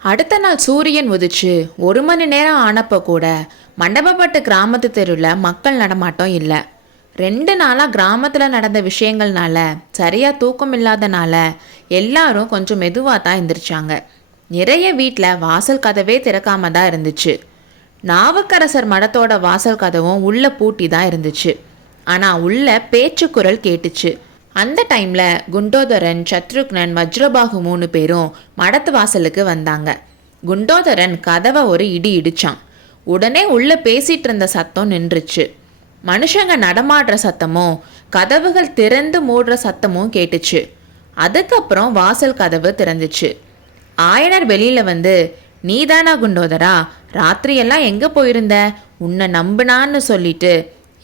அடுத்த நாள் சூரியன் உதிச்சு 1 மணி நேரம் ஆனப்போ கூட மண்டபப்பட்டு கிராமத்து தெருவில் மக்கள் நடமாட்டம் இல்லை. 2 நாளாக கிராமத்தில் நடந்த விஷயங்கள்னால சரியாக தூக்கம் இல்லாதனால எல்லாரும் கொஞ்சம் மெதுவாக தான் எந்திரிச்சாங்க. நிறைய வீட்டில் வாசல் கதவே திறக்காம தான் இருந்துச்சு. நாவுக்கரசர் மடத்தோட வாசல் கதவும் உள்ள பூட்டி தான் இருந்துச்சு. ஆனால் உள்ள பேச்சு குரல் கேட்டுச்சு. அந்த டைமில் குண்டோதரன், சத்ருக்னன், வஜ்ரபாகு 3 பேரும் மடத்து வாசலுக்கு வந்தாங்க. குண்டோதரன் கதவை ஒரு இடி இடிச்சான். உடனே உள்ள பேசிட்டு இருந்த சத்தம் நின்றுச்சு. மனுஷங்க நடமாடுற சத்தமும் கதவுகள் திறந்து மூடுற சத்தமும் கேட்டுச்சு. அதுக்கப்புறம் வாசல் கதவு திறந்துச்சு. ஆயனர் வெளியில வந்து, நீதானா குண்டோதரா, ராத்திரியெல்லாம் எங்கே போயிருந்த, உன்னை நம்புனான்னு சொல்லிட்டு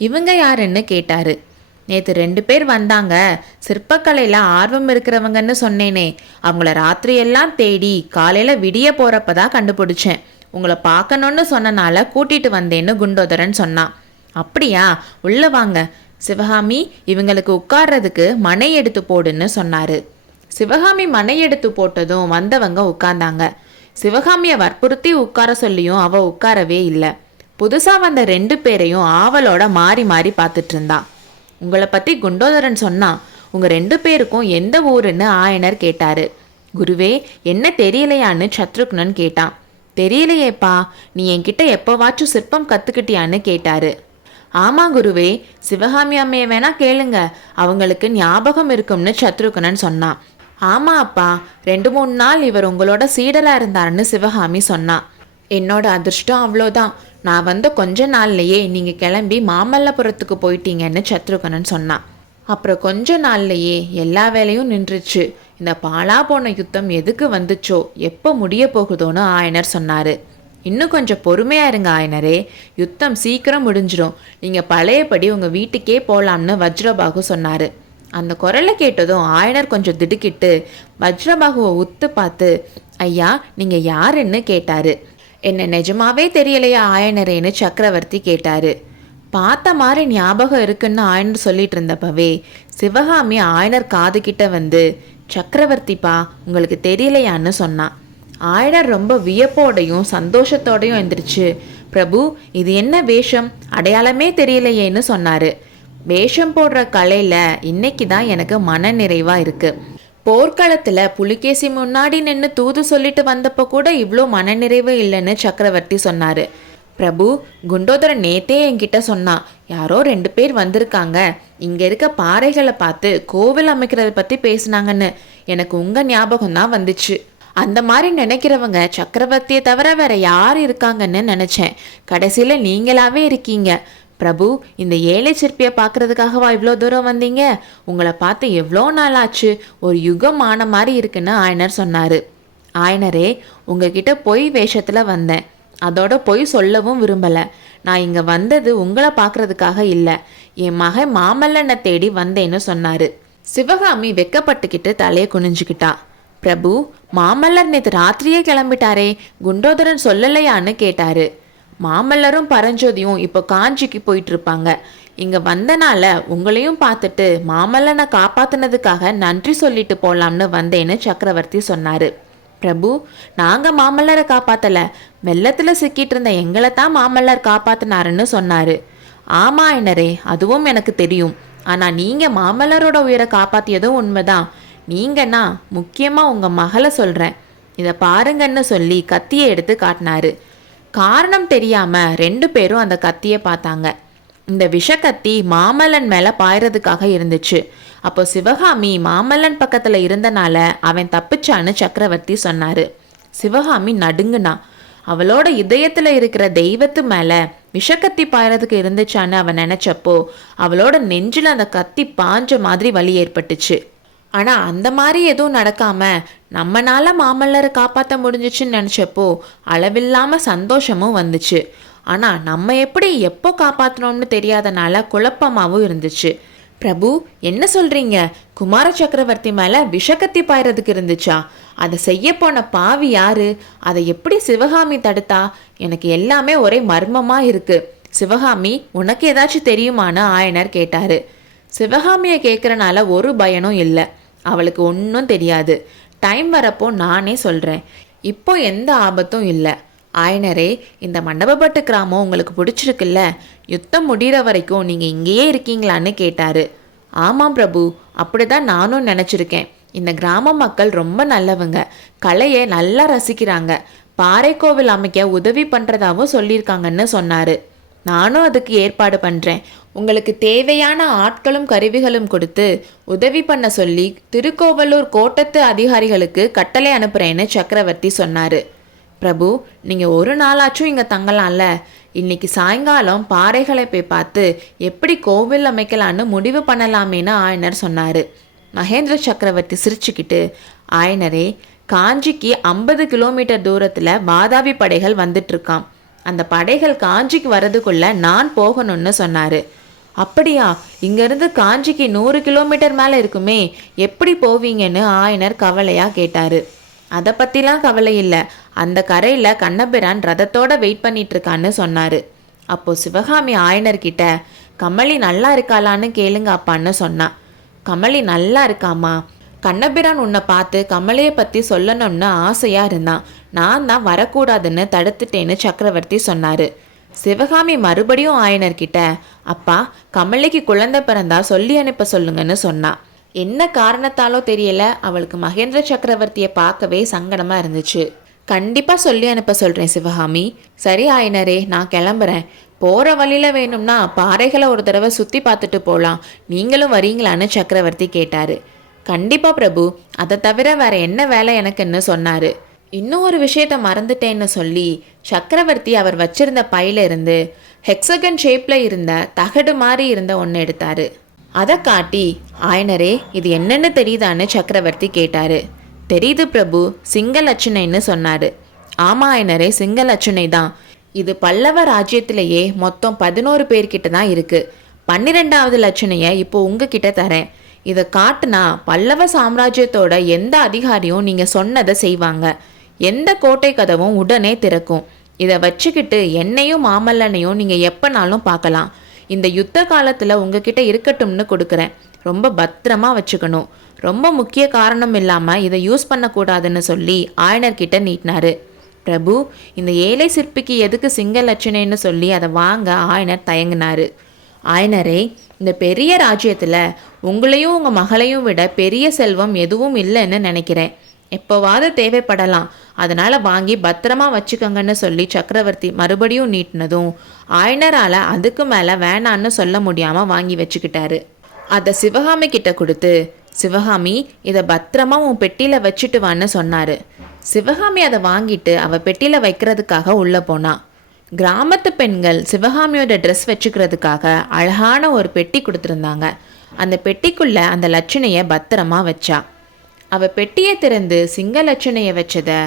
இவங்க யாருன்னு கேட்டாரு. நேற்று 2 பேர் வந்தாங்க, சிற்பக்கலையில் ஆர்வம் இருக்கிறவங்கன்னு சொன்னேனே, அவங்கள ராத்திரியெல்லாம் தேடி காலையில் விடிய போகிறப்ப தான் கண்டுபிடிச்சேன். உங்களை பார்க்கணுன்னு சொன்னனால கூட்டிகிட்டு வந்தேன்னு குண்டோதரன் சொன்னான். அப்படியா, உள்ளே வாங்க. சிவகாமி, இவங்களுக்கு உட்கார்றதுக்கு மனை எடுத்து போடுன்னு சொன்னார். சிவகாமி மனை எடுத்து போட்டதும் வந்தவங்க உட்கார்ந்தாங்க. சிவகாமியை வற்புறுத்தி உட்கார சொல்லியும் அவள் உட்காரவே இல்லை. புதுசாக வந்த 2 பேரையும் ஆவலோட மாறி மாறி பார்த்துட்டு இருந்தா. உங்களை பற்றி குண்டோதரன் சொன்னான். உங்கள் 2 பேருக்கும் எந்த ஊருன்னு ஆயனர் கேட்டார். குருவே, என்ன தெரியலையான்னு சத்ருக்னன் கேட்டான். தெரியலையேப்பா, நீ என்கிட்ட எப்போவாச்சும் சிற்பம் கற்றுக்கிட்டியான்னு கேட்டாரு. ஆமாம் குருவே, சிவகாமி அம்மையை வேணா கேளுங்க, அவங்களுக்கு ஞாபகம் இருக்கும்னு சத்ருக்னன் சொன்னான். ஆமாம் அப்பா, 2-3 நாள் இவர் உங்களோட சீடராக இருந்தாருன்னு சிவகாமி சொன்னான். என்னோட அதிர்ஷ்டம் அவ்வளோதான், நான் வந்த கொஞ்ச நாள்லையே நீங்கள் கிளம்பி மாமல்லபுரத்துக்கு போயிட்டீங்கன்னு சத்ருகனன் சொன்னான். அப்புறம் கொஞ்ச நாள்லையே எல்லா வேலையும் நின்றுச்சு. இந்த பாலா போன யுத்தம் எதுக்கு வந்துச்சோ, எப்போ முடிய போகுதோன்னு ஆயனர் சொன்னார். இன்னும் கொஞ்சம் பொறுமையாக இருங்க ஆயனரே, யுத்தம் சீக்கிரம் முடிஞ்சிடும், நீங்கள் பழையபடி உங்கள் வீட்டுக்கே போகலாம்னு வஜ்ரபாகு சொன்னார். அந்த குரலை கேட்டதும் ஆயனர் கொஞ்சம் திடுக்கிட்டு வஜ்ரபாகுவை உத்து பார்த்து, ஐயா நீங்கள் யாருன்னு கேட்டார். என்ன நிஜமாவே தெரியலையா ஆயனரேன்னு சக்கரவர்த்தி கேட்டாரு. பார்த்த மாதிரி ஞாபகம் இருக்குன்னு ஆயனர் சொல்லிட்டு இருந்தப்பவே சிவகாமி ஆயனர் காது கிட்ட வந்து, சக்கரவர்த்திப்பா உங்களுக்கு தெரியலையான்னு சொன்னான். ஆயனர் ரொம்ப வியப்போடையும் சந்தோஷத்தோடையும் எந்திரிச்சு, பிரபு இது என்ன வேஷம், அடையாளமே தெரியலையேன்னு சொன்னாரு. வேஷம் போடுற கலையில் இன்னைக்கு தான் எனக்கு மன நிறைவாக இருக்குது. போர்க்களத்தில் புலிகேசி முன்னாடி நின்று தூது சொல்லிட்டு வந்தப்போ கூட இவ்வளோ மனநிறைவு இல்லைன்னு சக்கரவர்த்தி சொன்னார். பிரபு, குண்டோதரன் நேத்தே என்கிட்ட சொன்னான், யாரோ 2 பேர் வந்திருக்காங்க, இங்கே இருக்க பாறைகளை பார்த்து கோவில் அமைக்கிறத பற்றி பேசினாங்கன்னு. எனக்கு உங்கள் ஞாபகம் தான் வந்துச்சு. அந்த மாதிரி நினைக்கிறவங்க சக்கரவர்த்தியை தவிர வேற யார் இருக்காங்கன்னு நினச்சேன். கடைசியில் நீங்களாவே இருக்கீங்க. பிரபு, இந்த ஏழை சிற்பியை பார்க்கறதுக்காகவா இவ்வளோ தூரம் வந்தீங்க? உங்களை பார்த்து எவ்வளோ நாள் ஆச்சு, ஒரு யுகம் ஆன மாதிரி இருக்குன்னு ஆயனர் சொன்னார். ஆயனரே, உங்ககிட்ட பொய் வேஷத்தில் வந்தேன், அதோட பொய் சொல்லவும் விரும்பலை. நான் இங்கே வந்தது உங்களை பார்க்கறதுக்காக இல்லை, என் மகன் மாமல்லனை தேடி வந்தேன்னு சொன்னார். சிவகாமி வெக்கப்பட்டுக்கிட்டு தலையை குனிஞ்சுக்கிட்டா. பிரபு, மாமல்லர் நேற்று ராத்திரியே கிளம்பிட்டாரே, குண்டோதரன் சொல்லலையான்னு கேட்டாரு. மாமல்லரும் பரஞ்சோதியும் இப்போ காஞ்சிக்கு போயிட்டு இருப்பாங்க. இங்கே வந்தனால உங்களையும் பார்த்துட்டு மாமல்லனை காப்பாற்றினதுக்காக நன்றி சொல்லிட்டு போகலாம்னு வந்தேன்னு சக்கரவர்த்தி சொன்னார். பிரபு, நாங்கள் மாமல்லரை காப்பாற்றலை, வெள்ளத்தில் சிக்கிட்டு இருந்த எங்களை தான் மாமல்லர் காப்பாற்றினாருன்னு சொன்னார். ஆமா ஐனரே, அதுவும் எனக்கு தெரியும். ஆனால் நீங்கள் மாமல்லரோட உயிரை காப்பாற்றியதும் உண்மைதான். நீங்கன்னா முக்கியமாக உங்கள் மகளை சொல்கிறேன், இதை பாருங்கன்னு சொல்லி கத்தியை எடுத்து காட்டினாரு. காரணம் தெரியாமல் 2 பேரும் அந்த கத்தியை பார்த்தாங்க. இந்த விஷக்கத்தி மாமல்லன் மேலே பாயறதுக்காக இருந்துச்சு. அப்போ சிவகாமி மாமல்லன் பக்கத்தில் இருந்தனால அவன் தப்பிச்சான்னு சக்கரவர்த்தி சொன்னார். சிவகாமி நடுங்குனா. அவளோட இதயத்தில் இருக்கிற தெய்வத்து மேலே விஷக்கத்தி பாயறதுக்கு இருந்துச்சான்னு அவன் நினச்சப்போ அவளோட நெஞ்சில் அந்த கத்தி பாஞ்ச மாதிரி வலி ஏற்பட்டுச்சு. ஆனால் அந்த மாதிரி எதுவும் நடக்காமல் நம்மளால மாமல்லரை காப்பாற்ற முடிஞ்சிச்சுன்னு நினச்சப்போ அளவில்லாமல் சந்தோஷமும் வந்துச்சு. ஆனால் நம்ம எப்படி எப்போ காப்பாற்றணும்னு தெரியாதனால குழப்பமாகவும் இருந்துச்சு. பிரபு, என்ன சொல்கிறீங்க? குமார சக்கரவர்த்தி மேலே விஷக்கத்தி பாயறதுக்கு இருந்துச்சா? அதை செய்ய போன பாவி யாரு? அதை எப்படி சிவகாமி தடுத்தா? எனக்கு எல்லாமே ஒரே மர்மமாக இருக்குது. சிவகாமி, உனக்கு ஏதாச்சும் தெரியுமான்னு ஆயனர் கேட்டார். சிவகாமியை கேட்குறனால ஒரு பயனும் இல்லை, அவளுக்கு ஒன்றும் தெரியாது. டைம் வரப்போ நானே சொல்கிறேன். இப்போ எந்த ஆபத்தும் இல்லை. ஆயனரே, இந்த மண்டபப்பட்டு கிராமம் உங்களுக்கு பிடிச்சிருக்குல்ல? யுத்தம் முடிகிற வரைக்கும் நீங்கள் இங்கேயே இருக்கீங்களான்னு கேட்டார். ஆமாம் பிரபு, அப்படிதான் நானும் நினச்சிருக்கேன். இந்த கிராம மக்கள் ரொம்ப நல்லவங்க, கலையை நல்லா ரசிக்கிறாங்க, பாறை கோவில் அமைக்க உதவி பண்ணுறதாவும் சொல்லியிருக்காங்கன்னு சொன்னார். நானும் அதுக்கு ஏற்பாடு பண்ணுறேன். உங்களுக்கு தேவையான ஆட்களும் கருவிகளும் கொடுத்து உதவி பண்ண சொல்லி திருக்கோவலூர் கோட்டத்து அதிகாரிகளுக்கு கட்டளை அனுப்புகிறேன்னு சக்கரவர்த்தி சொன்னார். பிரபு, நீங்கள் ஒரு நாளாச்சும் இங்கே தங்கலாம்ல? இன்னைக்கு சாயங்காலம் பாறைகளை போய் பார்த்து எப்படி கோவில் அமைக்கலான்னு முடிவு பண்ணலாமேன்னு ஆயனர் சொன்னார். மகேந்திர சக்கரவர்த்தி சிரிச்சுக்கிட்டு, ஆயனரே, காஞ்சிக்கு 50 கிலோமீட்டர் தூரத்தில் வாதாபி படைகள் வந்துட்டுருக்கான். அந்த படைகள் காஞ்சிக்கு வரதுக்குள்ள நான் போகணும்னு சொன்னார். அப்படியா? இங்கேருந்து காஞ்சிக்கு 100 கிலோமீட்டர் மேலே இருக்குமே, எப்படி போவீங்கன்னு ஆயனர் கவலையாக கேட்டார். அதை பற்றிலாம் கவலை இல்லை, அந்த கரையில் கண்ணபிரான் ரதத்தோட வெயிட் பண்ணிகிட்ருக்கான்னு சொன்னார். அப்போது சிவகாமி ஆயனர்கிட்ட, கமலி நல்லா இருக்காளான்னு கேளுங்க அப்பான்னு சொன்னான். கமலி நல்லா இருக்காமா? கண்ணபிரான் உன்னை பார்த்து கமலியை பற்றி சொல்லணும்னு ஆசையாக இருந்தான். நான் தான் வரக்கூடாதுன்னு தடுத்துட்டேன்னு சக்கரவர்த்தி சொன்னார். சிவகாமி மறுபடியும் ஆயனர்கிட்ட, அப்பா, கமலிக்கு குழந்தை பிறந்தா சொல்லி அனுப்ப சொல்லுங்கன்னு சொன்னான். என்ன காரணத்தாலோ தெரியல, அவளுக்கு மகேந்திர சக்கரவர்த்தியை பார்க்கவே சங்கடமாக இருந்துச்சு. கண்டிப்பாக சொல்லி அனுப்ப சொல்கிறேன் சிவகாமி. சரி ஆயனரே, நான் கிளம்புறேன். போகிற வழியில் வேணும்னா பாறைகளை ஒரு தடவை சுற்றி பார்த்துட்டு போகலாம். நீங்களும் வரீங்களான்னு சக்கரவர்த்தி கேட்டார். கண்டிப்பாக பிரபு, அதை தவிர வேறு என்ன வேலை எனக்குன்னு சொன்னார். இன்னும் ஒரு விஷயத்தை மறந்துட்டேன்னு சொல்லி சக்கரவர்த்தி அவர் வச்சிருந்த பையில இருந்து ஹெக்ஸகன் ஷேப்பில் இருந்த தகடு மாதிரி இருந்த ஒன்று எடுத்தார். அதை காட்டி, ஆயனரே, இது என்னன்னு தெரியுதான்னு சக்கரவர்த்தி கேட்டார். தெரியுது பிரபு, சிங்கலட்சுணைன்னு சொன்னார். ஆமாம் ஆயனரே, சிங்கலட்சுணை தான். இது பல்லவ ராஜ்யத்திலேயே மொத்தம் 11 பேர்கிட்ட தான் இருக்குது. 12வது லட்சணையை இப்போ உங்ககிட்ட தரேன். இதை காட்டுனா பல்லவ சாம்ராஜ்யத்தோட எந்த அதிகாரியும் நீங்கள் சொன்னதை செய்வாங்க. எந்த கோட்டை கதவும் உடனே திறக்கும். இதை வச்சுக்கிட்டு என்னையும் மாமல்லனையும் நீங்கள் எப்போனாலும் பார்க்கலாம். இந்த யுத்த காலத்தில் உங்ககிட்ட இருக்கட்டும்னு கொடுக்குறேன். ரொம்ப பத்திரமா வச்சுக்கணும். ரொம்ப முக்கிய காரணம் இல்லாமல் இதை யூஸ் பண்ணக்கூடாதுன்னு சொல்லி ஆயனர்கிட்ட நீட்டினாரு. பிரபு, இந்த ஏழை சிற்பிக்கு எதுக்கு சிங்கலட்சணைன்னு சொல்லி அதை வாங்க ஆயனர் தயங்கினார். ஆயனரே, இந்த பெரிய ராஜ்யத்தில் உங்களையும் உங்கள் மகளையும் விட பெரிய செல்வம் எதுவும் இல்லைன்னு நினைக்கிறேன். எப்போவாது தேவைப்படலாம், அதனால் வாங்கி பத்திரமா வச்சுக்கோங்கன்னு சொல்லி சக்கரவர்த்தி மறுபடியும் நீட்டினதும் ஆயனரால் அதுக்கு மேலே வேணான்னு சொல்ல முடியாமல் வாங்கி வச்சுக்கிட்டாரு. அதை சிவகாமி கிட்ட கொடுத்து, சிவகாமி, இதை பத்திரமா உன் பெட்டியில் வச்சுட்டு வான்னு சொன்னார். சிவகாமி அதை வாங்கிட்டு அவள் பெட்டியில் வைக்கிறதுக்காக உள்ளே போனான். கிராமத்து பெண்கள் சிவகாமியோட ட்ரெஸ் வச்சுக்கிறதுக்காக அழகான ஒரு பெட்டி கொடுத்துருந்தாங்க. அந்த பெட்டிக்குள்ளே அந்த லட்சணையை பத்திரமா வச்சா. அவள் பெட்டியை திறந்து சிங்க லட்சணையை வச்சதை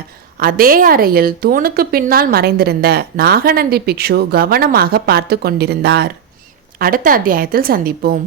அதே அறையில் தூணுக்கு பின்னால் மறைந்திருந்த நாகநந்தி பிக்ஷு கவனமாக பார்த்து கொண்டிருந்தார். அடுத்த அத்தியாயத்தில் சந்திப்போம்.